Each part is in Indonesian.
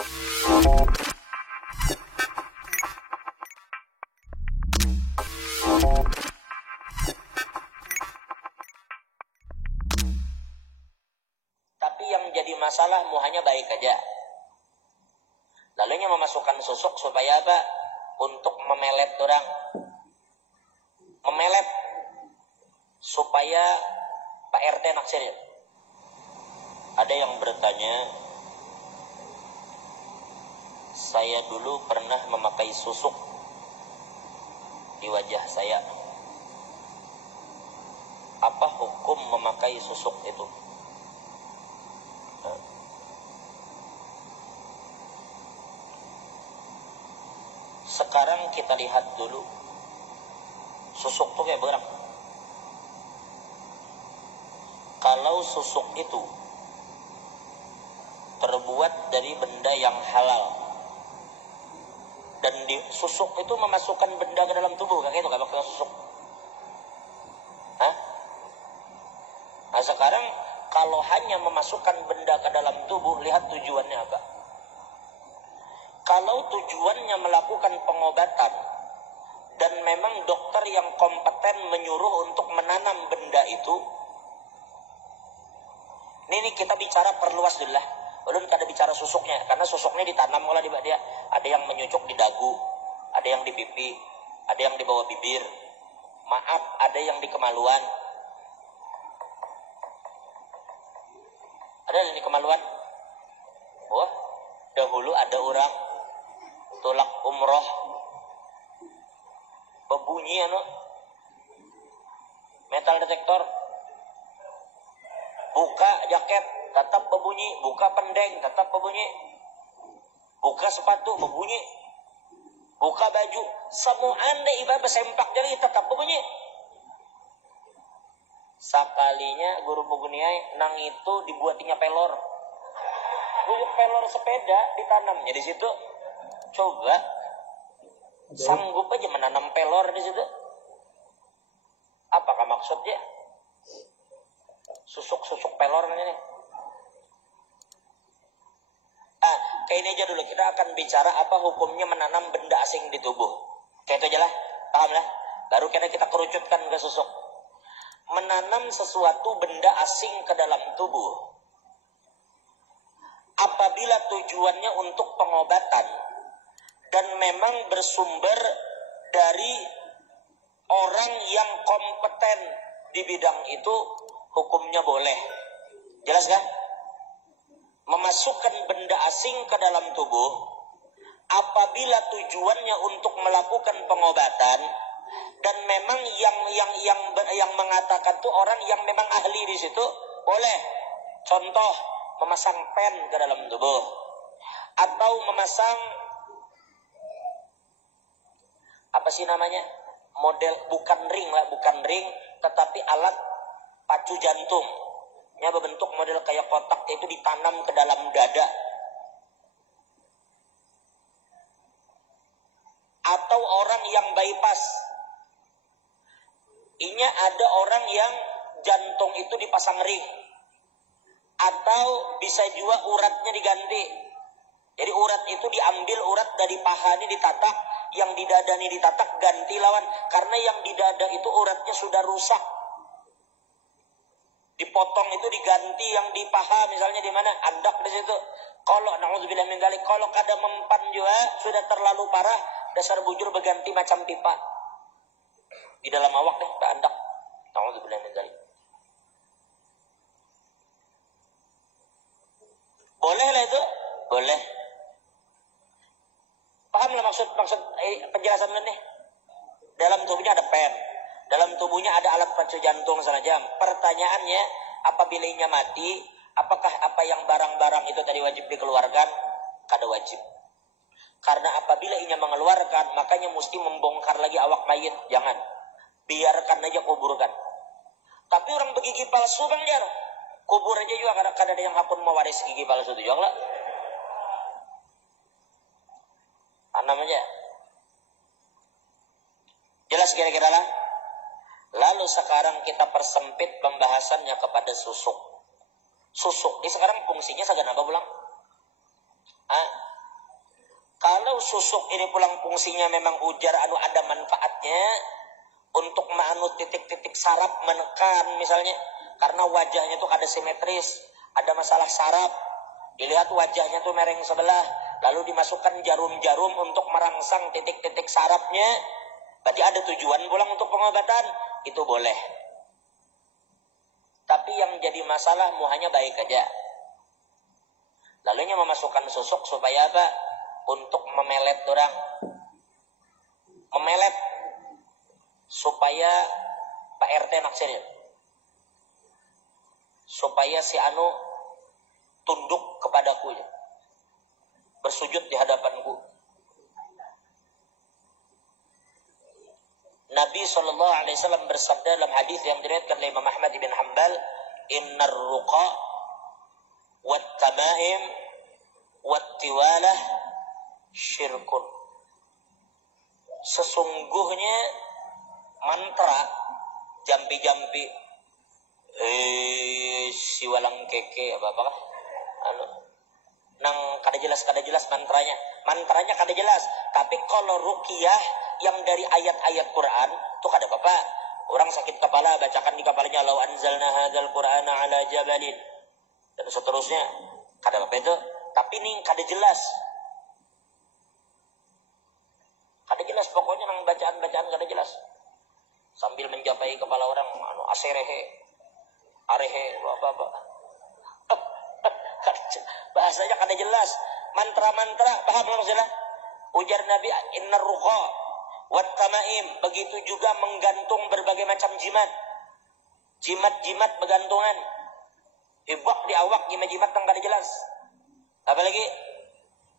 Tapi yang jadi masalah muhanya baik aja. Lalunya memasukkan susuk supaya apa? Untuk memelet orang. Memelet supaya Pak RT naksir. Ada yang bertanya, saya dulu pernah memakai susuk di wajah saya. Apa hukum memakai susuk itu? Sekarang kita lihat dulu susuk itu kayak berak. Kalau susuk itu terbuat dari benda yang halal dan susuk itu memasukkan benda ke dalam tubuh, kayak itu gak pakai susuk. Hah? Nah sekarang kalau hanya memasukkan benda ke dalam tubuh, lihat tujuannya apa. Kalau tujuannya melakukan pengobatan dan memang dokter yang kompeten menyuruh untuk menanam benda itu, ini kita bicara perluas dulu lah. Belum kada bicara susuknya, karena susuknya ditanam oleh dia. Ada yang menyucuk di dagu, ada yang di pipi, ada yang di bawah bibir. Maaf, ada yang di kemaluan. Ada yang di kemaluan. Wah, dahulu ada orang tolak umroh berbunyi metal detektor, buka jaket tetap berbunyi, buka pendeng tetap berbunyi, buka sepatu berbunyi, buka baju semua anda ibarat sempak jadi tetap berbunyi. Sakalinya guru beguniai nang itu dibuatinya pelor, pelor sepeda ditanamnya di situ. Coba sanggup aja menanam pelor di situ. Apakah maksudnya? Susuk pelor ini. Kayak ini aja dulu. Kita akan bicara apa hukumnya menanam benda asing di tubuh. Kayak itu aja lah. Paham lah? Baru kita kerucutkan ke susuk. Menanam sesuatu benda asing ke dalam tubuh, apabila tujuannya untuk pengobatan dan memang bersumber dari orang yang kompeten di bidang itu, hukumnya boleh. Jelas kan? Memasukkan benda asing ke dalam tubuh apabila tujuannya untuk melakukan pengobatan dan memang yang mengatakan tuh orang yang memang ahli di situ, boleh. Contoh, memasang pen ke dalam tubuh atau memasang apa sih namanya, model bukan ring tetapi alat pacu jantungnya berbentuk model kayak kotak, itu ditanam ke dalam dada. Atau orang yang bypass, ini ada orang yang jantung itu dipasang ring, atau bisa juga uratnya diganti. Jadi urat itu diambil, urat dari paha ini ditatak, yang di dada ini ditatak, ganti lawan. Karena yang di dada itu uratnya sudah rusak, dipotong itu diganti. Yang di paha misalnya di mana andak di situ. Kalau naudzubillah min dzalik, kalau kada mempan juga sudah terlalu parah, dasar bujur berganti macam pipa di dalam awak deh, andak. Naudzubillah min dzalik. Boleh lah itu, boleh. Paham lah maksud penjelasan ini? Dalam tubuhnya ada pen, dalam tubuhnya ada alat pacu jantung semacam. Pertanyaannya, apabila inya mati, apakah apa yang barang-barang itu tadi wajib dikeluarkan? Kada wajib. Karena apabila inya mengeluarkan, makanya mesti membongkar lagi awak mayit. Jangan, biarkan aja, kuburkan. Tapi orang begigi palsu bang jar, kubur aja juga, kadang-kadang ada yang hakun mewaris gigi palsu itu juga lah. Tanam aja. Jelas kira-kira lah. Lalu sekarang kita persempit pembahasannya kepada susuk. Susuk ini sekarang fungsinya segan apa pulang? susuk ini pulang fungsinya memang ujar anu ada manfaatnya untuk manut titik-titik saraf menekan misalnya, karena wajahnya tuh ada simetris, ada masalah saraf, dilihat wajahnya tuh mereng sebelah, lalu dimasukkan jarum-jarum untuk merangsang titik-titik sarafnya, berarti ada tujuan pulang untuk pengobatan, itu boleh. Tapi yang jadi masalah muhanya baik aja. Lalunya memasukkan susuk supaya apa? Untuk memelet orang. Memelet supaya Pak RT naksir. Supaya si anu tunduk kepadaku, bersujud di hadapanku. Nabi SAW bersabda dalam hadis yang diriwayatkan oleh Imam Ahmad bin Hanbal, "Innar ruqa wat tamaim wat tiwalah syirkun." Sesungguhnya mantra jampi-jampi si walang keke apa nang kada jelas mantranya kada jelas. Tapi kalau ruqyah yang dari ayat-ayat Quran tuh kada apa-apa. Orang sakit kepala bacakan di kepalanya law anzalna hadzal qur'ana ala jabalin dan seterusnya, kada apa itu. Tapi nih kada jelas pokoknya nang bacaan kada jelas sambil menjapai kepala orang anu arehe apa bahasanya kada jelas, mantra-mantra paham maksudnya. Ujar Nabi, innar ruqa wat tamaim, begitu juga menggantung berbagai macam jimat bergantungan ibak di awak, jimat yang kada jelas. Apalagi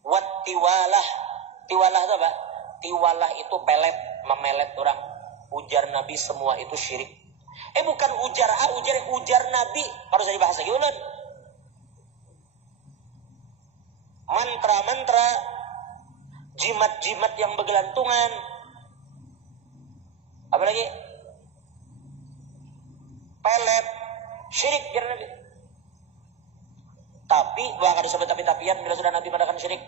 wat tiwalah itu apa? Tiwalah itu pelet, memelet orang. Ujar Nabi semua itu syirik. Bukan ujar Nabi harus jadi bahasa gimana? Mantra-mantra, jimat-jimat yang bergelantungan, apalagi pelet, syirik jar Nabi. Tapi bahkan disebut tapi-tapian bila sudah Nabi mengatakan syirik.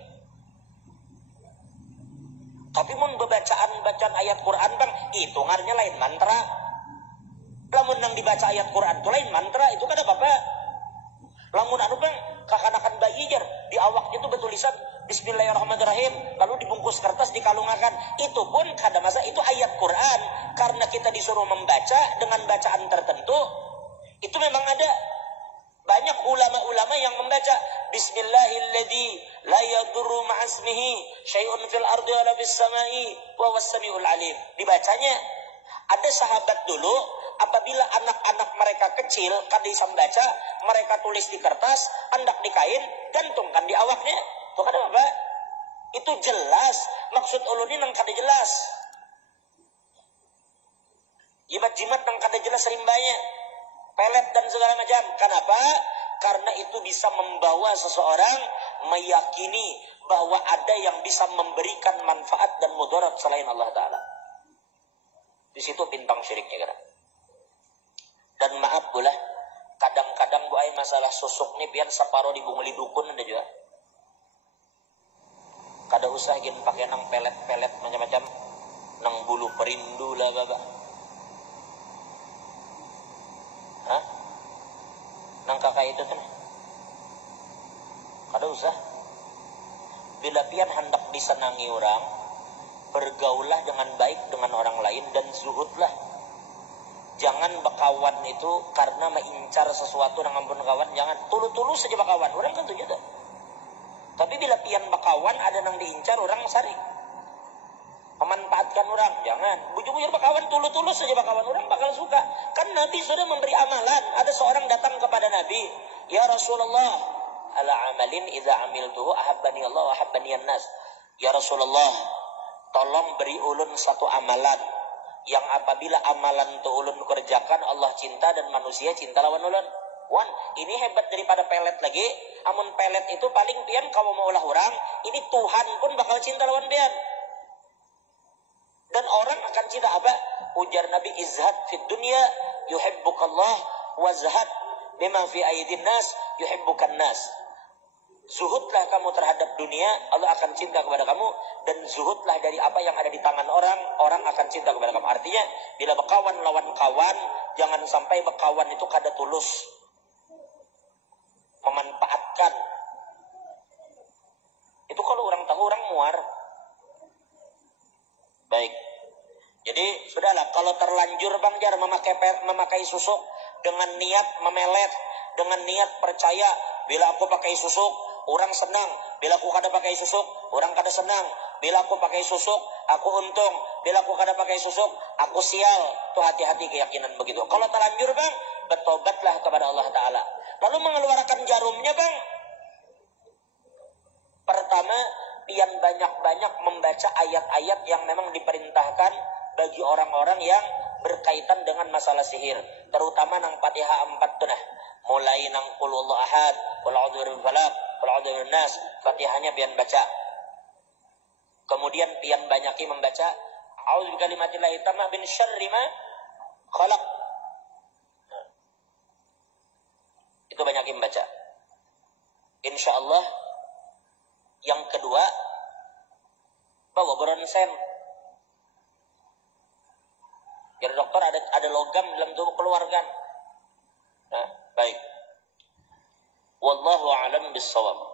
Tapi mun bacaan ayat Quran bang, itu ngarnya lain mantra. Lamun nang dibaca ayat Quran itu lain mantra, itu kan apa-apa. Lamun anu bang, kakanakan bayi jar, di awaknya itu bertulisan Bismillahirrahmanirrahim, lalu dibungkus kertas dikalungakan. Itu pun kada masa itu ayat Quran, karena kita disuruh membaca dengan bacaan tertentu. Itu memang ada banyak ulama-ulama yang membaca Bismillahilladzi la yadurru ma'asmihi syai'un fil ardi wala fis samai wa huwas samiul alim. Dibacanya. Ada sahabat dulu apabila anak-anak mereka kecil kada bisa membaca, mereka tulis di kertas, andak di kain, gantungkan di awaknya. Itu kada apa? Itu jelas. Maksud ulun ini nang kada jelas. Jimat-jimat nang kada jelas rimbanya. Pelet dan segala macam. Kenapa? Karena itu bisa membawa seseorang meyakini bahwa ada yang bisa memberikan manfaat dan mudarat selain Allah Ta'ala. Di situ bintang syiriknya kira. Dan maaf pula, kadang-kadang buai masalah susuk ni pian separo dibunguli dukun ada juga. Kada usah gin pakai nang pelet-pelet macam-macam, nang bulu perindu lah baba. Hah? Nang kakak itu tuh. Kada usah. Bila pian hendak disenangi orang, bergaulah dengan baik dengan orang lain dan zuhudlah. Jangan berkawan itu karena mengincar sesuatu nang ampun kawan, jangan tulu-tulu saja berkawan. Orang kan tujuh dah. Tapi bila pian berkawan ada nang diincar orang sarik. Memanfaatkan orang, jangan. Bujur-bujur berkawan tulu-tulu saja berkawan, orang bakal suka. Kan Nabi sudah memberi amalan. Ada seorang datang kepada Nabi, "Ya Rasulullah, ala amalin idza amiltuhu ahabbani Allah wa ahabbani an-nas." Ya Rasulullah, tolong beri ulun satu amalan yang apabila amalan tu ulun kerjakan Allah cinta dan manusia cinta lawan ulun. Wan, ini hebat daripada pelet lagi. Amun pelet itu paling pian kalau mau ulah orang, ini Tuhan pun bakal cinta lawan pian. Dan orang akan cinta apa? Ujar Nabi, izhad fid dunya yuhibbukallah wa zahad bima fi aydin nas yuhibbukan nas. Zuhudlah kamu terhadap dunia, Allah akan cinta kepada kamu. Dan zuhudlah dari apa yang ada di tangan orang, orang akan cinta kepada kamu. Artinya, bila berkawan lawan kawan, jangan sampai berkawan itu kada tulus, memanfaatkan. Itu kalau orang tahu, orang muar. Baik. Jadi, sudahlah, kalau terlanjur Bang Jar memakai susuk dengan niat memelet, dengan niat percaya, bila aku pakai susuk, orang senang. Bila aku kada pakai susuk, orang kada senang. Bila aku pakai susuk, aku untung. Bila aku kada pakai susuk, aku sial. Itu hati-hati keyakinan begitu. Kalau terlanjur Bang, bertobatlah kepada Allah Ta'ala. Lalu mengeluarkan jarumnya Bang. Pertama, pian banyak-banyak membaca ayat-ayat yang memang diperintahkan bagi orang-orang yang berkaitan dengan masalah sihir. Terutama nang Fatihah 4 tu nah. Mulai nang qul huwallahu ahad, qul a'udzu birabbil falaq, qul a'udzu birabbin nas, Fatihahnya pian baca. Kemudian pian banyaki membaca a'udzu bikalimatillahi tammah min syarri ma khalaq. Itu banyaki membaca. Insyaallah yang kedua, bawa bronsen. Jadi dokter ada logam dalam tubuh keluarga. Nah, baik. Wallahu a'lam bissawab.